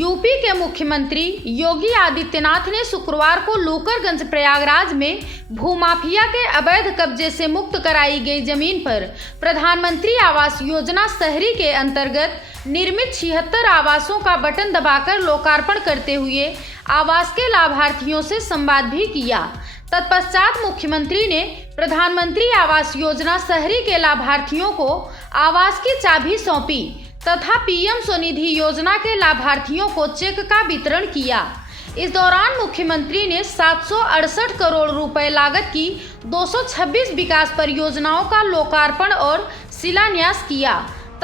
UP के मुख्यमंत्री योगी आदित्यनाथ ने शुक्रवार को लोकरगंज प्रयागराज में भूमाफिया के अवैध कब्जे से मुक्त कराई गई जमीन पर प्रधानमंत्री आवास योजना शहरी के अंतर्गत निर्मित 76 आवासों का बटन दबाकर लोकार्पण करते हुए आवास के लाभार्थियों से संवाद भी किया। तत्पश्चात मुख्यमंत्री ने प्रधानमंत्री आवास योजना शहरी के लाभार्थियों को आवास की चाबी सौंपी तथा पीएम स्वनिधि योजना के लाभार्थियों को चेक का वितरण किया। इस दौरान मुख्यमंत्री ने 768 करोड़ रुपए लागत की 226 विकास परियोजनाओं का लोकार्पण और शिलान्यास किया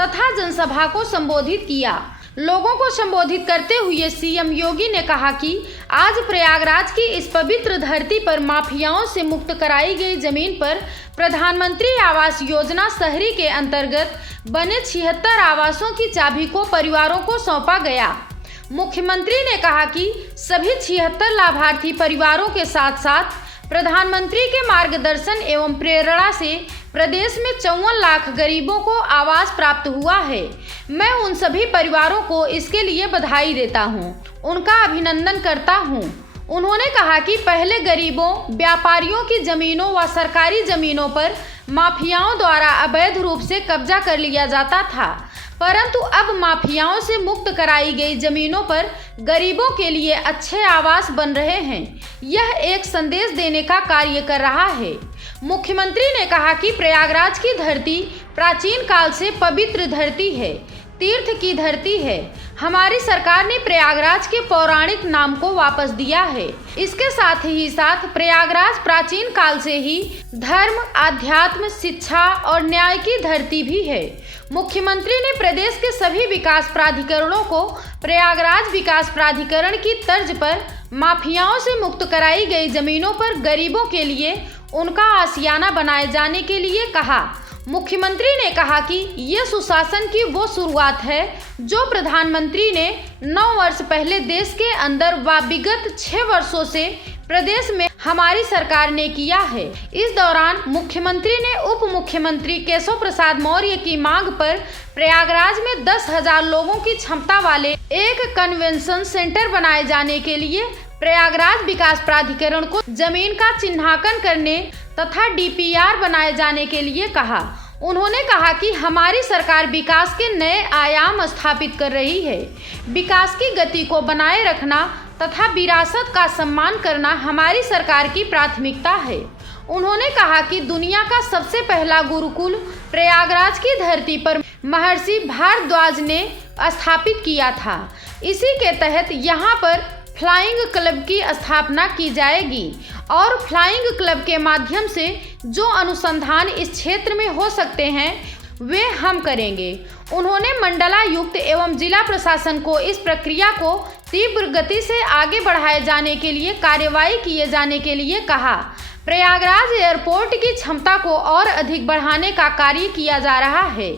तथा जनसभा को संबोधित किया। लोगों को संबोधित करते हुए सीएम योगी ने कहा कि आज प्रयागराज की इस पवित्र धरती पर माफियाओं से मुक्त कराई गई जमीन पर प्रधानमंत्री आवास योजना शहरी के अंतर्गत बने 76 आवासों की चाबी को परिवारों को सौंपा गया। मुख्यमंत्री ने कहा कि सभी 76 लाभार्थी परिवारों के साथ साथ प्रधानमंत्री के मार्गदर्शन एवं प्रेरणा से प्रदेश में 54 लाख गरीबों को आवास प्राप्त हुआ है। मैं उन सभी परिवारों को इसके लिए बधाई देता हूं, उनका अभिनंदन करता हूं। उन्होंने कहा कि पहले गरीबों, व्यापारियों की जमीनों व सरकारी जमीनों पर माफियाओं द्वारा अवैध रूप से कब्जा कर लिया जाता था, परंतु अब माफियाओं से मुक्त कराई गई जमीनों पर गरीबों के लिए अच्छे आवास बन रहे हैं। यह एक संदेश देने का कार्य कर रहा है। मुख्यमंत्री ने कहा कि प्रयागराज की धरती प्राचीन काल से पवित्र धरती है, तीर्थ की धरती है। हमारी सरकार ने प्रयागराज के पौराणिक नाम को वापस दिया है। इसके साथ ही साथ प्रयागराज प्राचीन काल से ही धर्म, आध्यात्म, शिक्षा और न्याय की धरती भी है। मुख्यमंत्री ने प्रदेश के सभी विकास प्राधिकरणों को प्रयागराज विकास प्राधिकरण की तर्ज पर माफियाओं से मुक्त कराई गई जमीनों पर गरीबों के लिए उनका आशियाना बनाए जाने के लिए कहा। मुख्यमंत्री ने कहा कि ये सुशासन की वो शुरुआत है जो प्रधानमंत्री ने 9 वर्ष पहले देश के अंदर व विगत 6 वर्षों से प्रदेश में हमारी सरकार ने किया है। इस दौरान मुख्यमंत्री ने उप मुख्यमंत्री केशव प्रसाद मौर्य की मांग पर प्रयागराज में 10,000 लोगों की क्षमता वाले एक कन्वेंशन सेंटर बनाए जाने के लिए प्रयागराज विकास प्राधिकरण को जमीन का चिन्हांकन करने तथा डीपीआर बनाए जाने के लिए कहा। उन्होंने कहा कि हमारी सरकार विकास के नए आयाम स्थापित कर रही है। विकास की गति को बनाए रखना तथा विरासत का सम्मान करना हमारी सरकार की प्राथमिकता है। उन्होंने कहा कि दुनिया का सबसे पहला गुरुकुल प्रयागराज की धरती पर महर्षि भारद्वाज ने स्थापित किया था। इसी के तहत यहाँ पर फ्लाइंग क्लब की स्थापना की जाएगी और फ्लाइंग क्लब के माध्यम से जो अनुसंधान इस क्षेत्र में हो सकते हैं वे हम करेंगे। उन्होंने मंडलायुक्त एवं जिला प्रशासन को इस प्रक्रिया को तीव्र गति से आगे बढ़ाए जाने के लिए कार्यवाही किए जाने के लिए कहा। प्रयागराज एयरपोर्ट की क्षमता को और अधिक बढ़ाने का कार्य किया जा रहा है।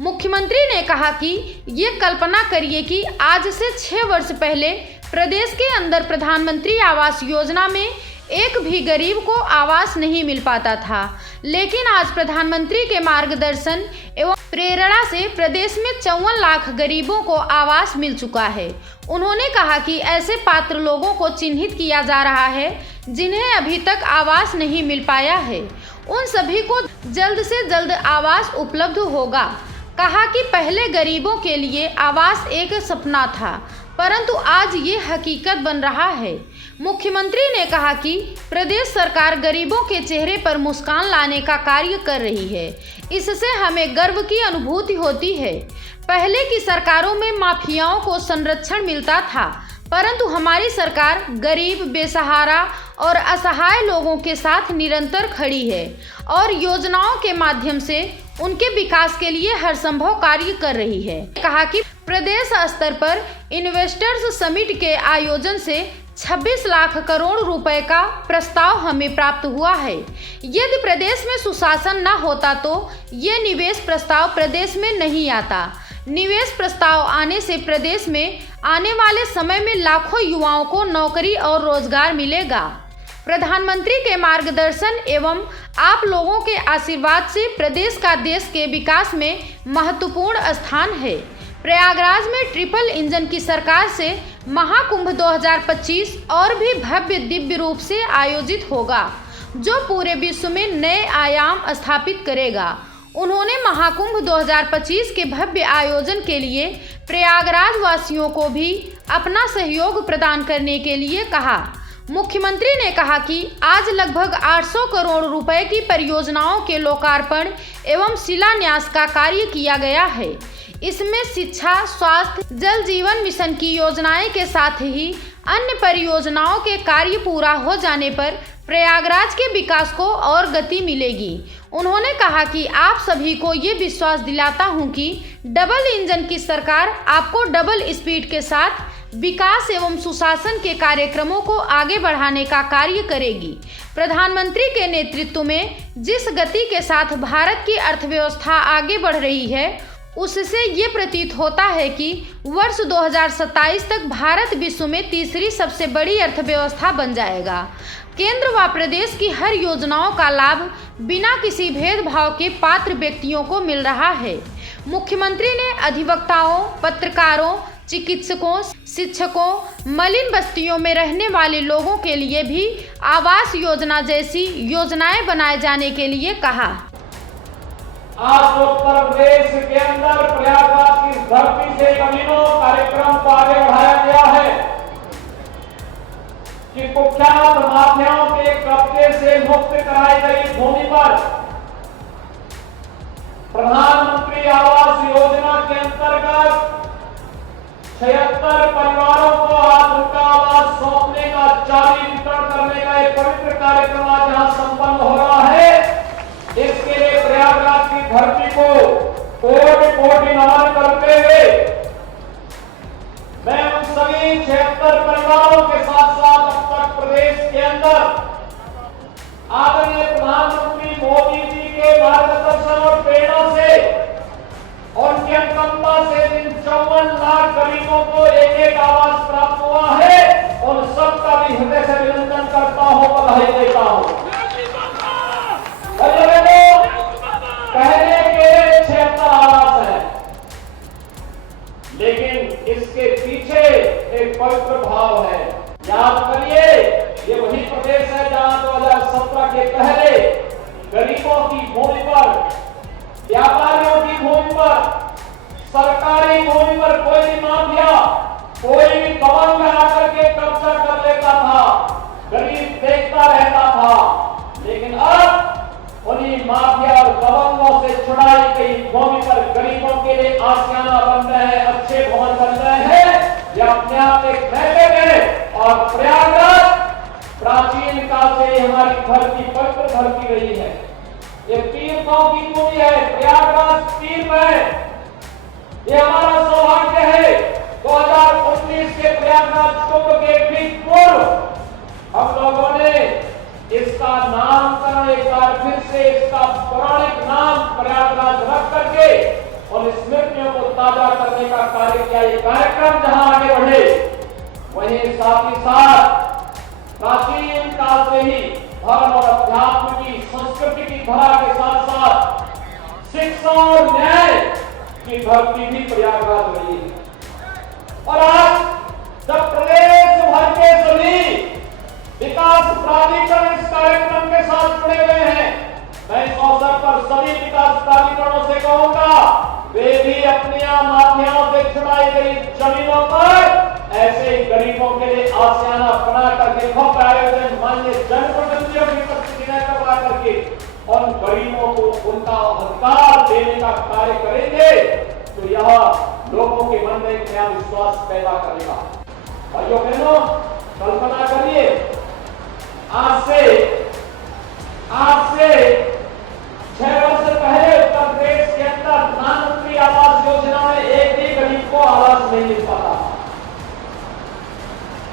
मुख्यमंत्री ने कहा कि ये कल्पना करिए कि आज से 6 वर्ष पहले प्रदेश के अंदर प्रधानमंत्री आवास योजना में एक भी गरीब को आवास नहीं मिल पाता था, लेकिन आज प्रधानमंत्री के मार्गदर्शन एवं प्रेरणा से प्रदेश में 54 लाख गरीबों को आवास मिल चुका है। उन्होंने कहा कि ऐसे पात्र लोगों को चिन्हित किया जा रहा है जिन्हें अभी तक आवास नहीं मिल पाया है। उन सभी को जल्द से जल्द आवास उपलब्ध होगा। कहा कि पहले गरीबों के लिए आवास एक सपना था, परंतु आज ये हकीकत बन रहा है। मुख्यमंत्री ने कहा कि प्रदेश सरकार गरीबों के चेहरे पर मुस्कान लाने का कार्य कर रही है। इससे हमें गर्व की अनुभूति होती है। पहले की सरकारों में माफियाओं को संरक्षण मिलता था, परंतु हमारी सरकार गरीब, बेसहारा और असहाय लोगों के साथ निरंतर खड़ी है और योजनाओं के माध्यम से उनके विकास के लिए हर संभव कार्य कर रही है। कहा कि प्रदेश स्तर पर इन्वेस्टर्स समिट के आयोजन से 26 लाख करोड़ रुपए का प्रस्ताव हमें प्राप्त हुआ है। यदि प्रदेश में सुशासन न होता तो ये निवेश प्रस्ताव प्रदेश में नहीं आता। निवेश प्रस्ताव आने से प्रदेश में आने वाले समय में लाखों युवाओं को नौकरी और रोजगार मिलेगा। प्रधानमंत्री के मार्गदर्शन एवं आप लोगों के आशीर्वाद से प्रदेश का देश के विकास में महत्वपूर्ण स्थान है। प्रयागराज में ट्रिपल इंजन की सरकार से महाकुंभ 2025 और भी भव्य दिव्य रूप से आयोजित होगा, जो पूरे विश्व में नए आयाम स्थापित करेगा। उन्होंने महाकुंभ 2025 के भव्य आयोजन के लिए प्रयागराज वासियों को भी अपना सहयोग प्रदान करने के लिए कहा। मुख्यमंत्री ने कहा कि आज लगभग 800 करोड़ रुपए की परियोजनाओं के लोकार्पण एवं शिलान्यास का कार्य किया गया है। इसमें शिक्षा, स्वास्थ्य, जल जीवन मिशन की योजनाएं के साथ ही अन्य परियोजनाओं के कार्य पूरा हो जाने पर प्रयागराज के विकास को और गति मिलेगी। उन्होंने कहा कि आप सभी को ये विश्वास दिलाता हूं कि डबल इंजन की सरकार आपको डबल स्पीड के साथ विकास एवं सुशासन के कार्यक्रमों को आगे बढ़ाने का कार्य करेगी। प्रधानमंत्री के नेतृत्व में जिस गति के साथ भारत की अर्थव्यवस्था आगे बढ़ रही है, उससे ये प्रतीत होता है कि वर्ष 2027 तक भारत विश्व में तीसरी सबसे बड़ी अर्थव्यवस्था बन जाएगा। केंद्र व प्रदेश की हर योजनाओं का लाभ बिना किसी भेदभाव के पात्र व्यक्तियों को मिल रहा है। मुख्यमंत्री ने अधिवक्ताओं, पत्रकारों, चिकित्सकों, शिक्षकों, मलिन बस्तियों में रहने वाले लोगों के लिए भी आवास योजना जैसी योजनाएं बनाए जाने के लिए कहा। आज उत्तर प्रदेश के अंदर प्रयागराज की धरती से अमीनों कार्यक्रम को आगे बढ़ाया गया है कि कुख्यात माफियाओं के कब्जे से मुक्त कराई गई भूमि पर प्रधानमंत्री आवास योजना के अंतर्गत 76 परिवारों को आज उनका आवास सौंपने का, जारी वितरण करने का एक पवित्र कार्यक्रम आज यहां संपन्न हो रहा है। इसके लिए प्रयागराज की धरती को कोटि कोटि नमन करते हुए मैं उन सभी 76 परिवारों के साथ साथ अब तक प्रदेश के अंदर आदरणीय प्रधानमंत्री मोदी जी के मार्गदर्शन और प्रेरणा से और उनके अनुकंपा से जिन 54 लाख गरीबों को एक आवास प्राप्त हुआ है, उन सबका भी हृदय से अभिनंदन करता हूं, बधाई देता हूं। पहले के 76 आवास है, लेकिन इसके पीछे एक पवित्र भाव है। याद करिए, ये वही प्रदेश है जहां 2017 के पहले गरीबों की भूमि पर, व्यापारियों की भूमि पर, सरकारी भूमि पर कोई भी माफिया, कोई भी दबंग आकर के कब्जा कर लेता था, गरीब देखता रहता था। लेकिन अब उन्हीं माफिया और दबंगों से छुड़ाई गई भूमि पर गरीबों के लिए आशियाना बन रहे हैं, अच्छे भवन बन रहे हैं। यह अपने आप एक महत्व है और प्रयागराज प्राचीन काल से हमारी धरती पवित्र धरती रही है। ये तीर्थों की भूमि है, प्रयागराज तीर्थ है। ये हमारा सौभाग्य है। 2019 के प्रयागराज कुंभ के ठीक पूर्व हम लोगों ने इसका नामकरण एक बार फिर से इसका पौराणिक नाम प्रयागराज रख करके और स्मृतियों को ताजा करने का कार्य किया। ये कार्यक्रम जहां आगे बढ़े, वहीं साथ ही साथ प्राचीन काल से ही धर्म और अध्यात्म की, संस्कृति की धरा के साथ साथ शिक्षा और न्याय की धरती भी प्रयागराज रही है। और आज जब प्रदेश भर के सभी विकास प्राधिकरण इस कार्यक्रम के साथ जुड़े हुए हैं, मैं इस अवसर पर सभी विकास प्राधिकरणों से कहूंगा, वे भी अपनी माफियाओं से छुड़ाई गई जमीनों पर ऐसे ही गरीबों के लिए आशियाना बना करके भव्य आयोजन माननीय जनप्रतिनिधियों की उपस्थिति में करवा करके उन गरीबों को उनका अधिकार देने का कार्य करेंगे, तो यह लोगों के मन में एक नया विश्वास पैदा करेगा। भाइयों बहनों, कल्पना करिए, आज से 6 वर्ष पहले उत्तर प्रदेश के अंदर प्रधानमंत्री आवास योजना में एक भी गरीब को आवास नहीं मिल पाता।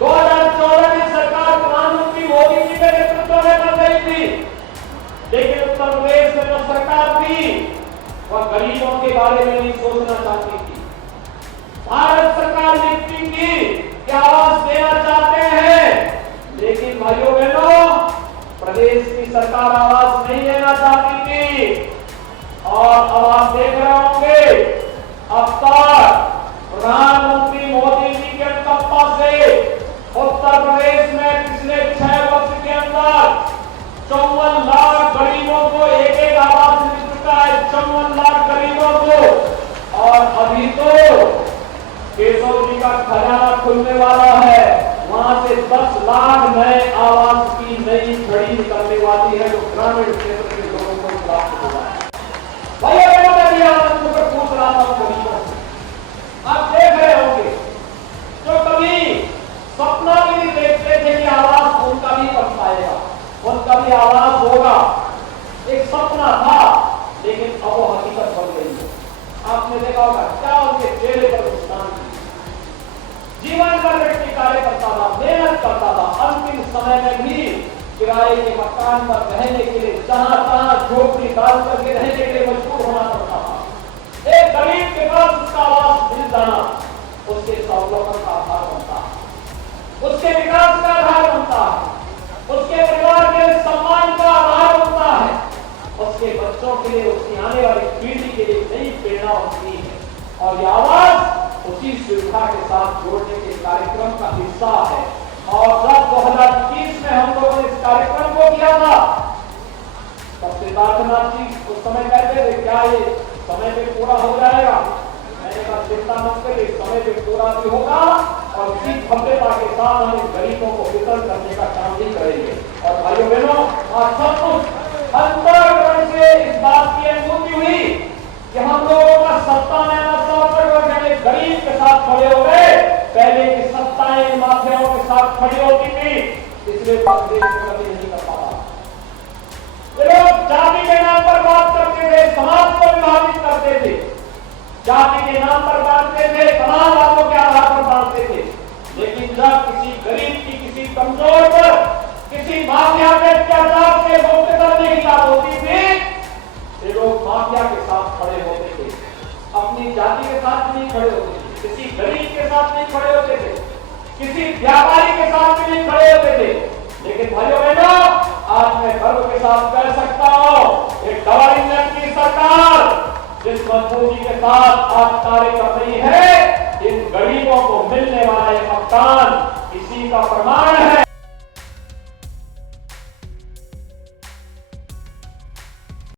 2014 में सरकार प्रधानमंत्री मोदी जी के नेतृत्व में बन गई थी, लेकिन उत्तर प्रदेश में जो सरकार थी वह गरीबों के बारे में नहीं सोचना चाहती थी। भारत सरकार लिखती थी कि आवास देना चाहते हैं, लेकिन भाइयों बहनों, प्रदेश की सरकार आवास नहीं देना चाहती थी। और अब आप देख रहे होंगे, अब तक आवास से उत्तर प्रदेश में पिछले 6 वर्ष के अंदर 54 लाख गरीबों को एक आवास मिल चुका है। 54 लाख गरीबों को। और अभी तो केशव जी का खजाना खुलने वाला है, वहां से 10 लाख नए आवास की नई घड़ी निकलने वाली है, जो ग्रामीण क्षेत्र के लोगों को प्राप्त होगा। भाई पूछ रहा था गरीबों से, आप देख रहे होंगे जो कभी सपना भी नहीं देखते थे कि आवास उनका भी बन पाएगा, उनका भी आवास होगा। एक सपना था, लेकिन अब वो हकीकत बन गई है। आपने देखा होगा क्या उनके चेहरे पर मुस्कान थी। जीवन भर व्यक्ति कार्य करता था, मेहनत करता था, अंतिम समय में भी किराए के मकान पर रहने के लिए जहां तहां झोपड़ी डाल करके रहने के लिए मजबूर होना पड़ता था। एक गरीब के पास उसका आवास मिल जाना उसके स्वावलंबन का आधार बनता है, उसके विकास का आधार बनता है, उसके परिवार के सम्मान का आधार बनता है, उसके बच्चों के लिए, उसकी आने वाली पीढ़ी के लिए नई प्रेरणा बनती है। और यह आवास उसी सुविधा के साथ जोड़ने के कार्यक्रम का हिस्सा है। और जब 2021 में हम लोगों ने इस कार्यक्रम को किया था, तब सिद्धार्थनाथ जी उस समय कहते थे क्या ये समय पे पूरा हो जाएगा? मैंने कहा चिंता मत करिए, समय पे पूरा भी होगा और इसी भव्यता के साथ हम इन गरीबों को वितरण करने का काम भी करेंगे। और भाइयों बहनों, आज सब कुछ अंतर्गत से इस बात की अनुभूति हुई कि हम लोगों का सत्ता में गरीब के साथ खड़े हो गए। पहले की सत्ताएं माफियाओं के साथ खड़ी होती थी, इसलिए प्रदेश में कभी नहीं कर पाता। लोग जाति के नाम पर बात करते थे, समाज को विभाजित करते थे, जाति के नाम पर बांटते थे, तमाम बातों के आधार पर बांटते थे। लेकिन जब किसी गरीब की, किसी कमजोर पर, किसी माफिया के अत्याचार से मुक्त करने की बात होती थी, ये लोग माफिया के साथ खड़े होते थे, अपनी जाति के साथ नहीं खड़े होते थे, किसी गरीब के साथ नहीं खड़े होते थे, किसी व्यापारी के साथ भी नहीं खड़े होते थे। लेकिन भाइयों बहनों, आज मैं गर्व के साथ कह सकता हूं, एक डबल इंजन की सरकार जिस मजबूती के साथ आज कार्य कर रही है, इन गरीबों को मिलने वाला ये मकान इसी का प्रमाण है।